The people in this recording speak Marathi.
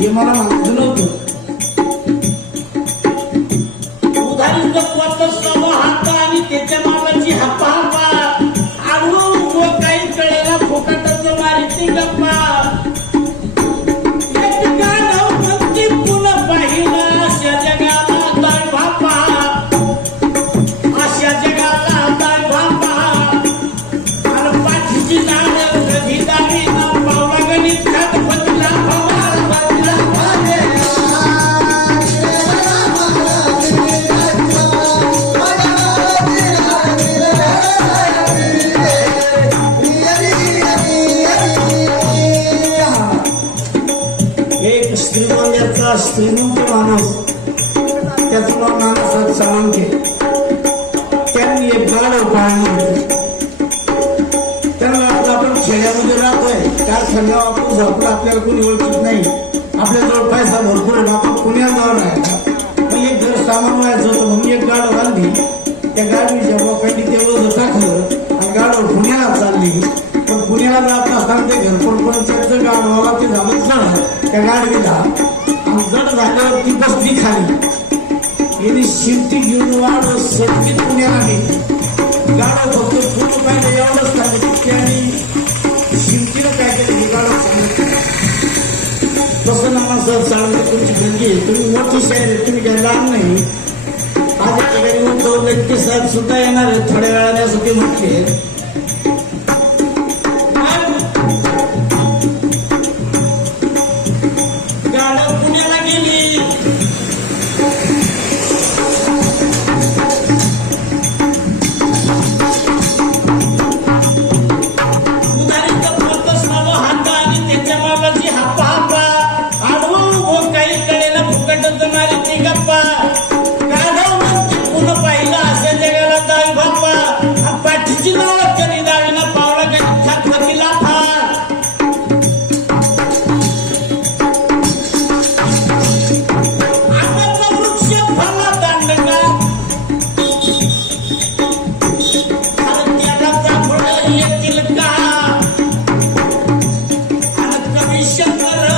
हे मला माहिती नव्हतं. उधारी जपवाचा सवा हाता आणि त्याच्या मागाची हापा आडवं काही कळेला फोकाटाचं मारिती गप्पा. एक गाणं म्हणती पुन्हा पाहिला अशा जगाला दाय बापा, अशा जगाला दाय बापा. आणि पाठीची नाळ कधी दावी ना पावला गणित खात बदला बदला एक श्रीमंताचा श्रीमंत माणूस, त्याचं नाव नानासाहेब साळुंखे. त्यांनी एक गाढव पाळलं होतं. त्यांना वाटतं आपण खेड्यामध्ये राहतोय, कारखान्यावर आपण झोपलं, आपल्याला कोणी ओळखत नाही, आपल्याजवळ पैसा भरपूर आहे, आपण पुण्यात जाऊन राहायचा. पण एक घर सामान व्हायचं होतं म्हणून एक गाढव आणली. त्या गाडीच्या बापांनी ते ओझं टाकलं आणि गाढव पुण्याला चालली. पण पुण्याला जात असताना ते घरपणचं गाडवाला ते झालं जड त्या गाडवीला, आणि जड झाल्यावर ती बसली खाली. यांनी शिमटी घेऊन वाढ सटकी पुण्याला गेली. गाडव फक्त पूर्ण पाहिजे एवढंच सांगितलं, त्याने शिमटीनं काय केलं गाडव सांगितलं. तसं नानासाहेब साळुंखे तुमची गंगी आहे, तुम्ही मोठी शाहीर आहे, तुम्ही काही लहान नाही. आज ठिकाणी उद्धव लटके साहेब सुद्धा येणार आहे थोड्या वेळाने असं ते म्हटले. शंकर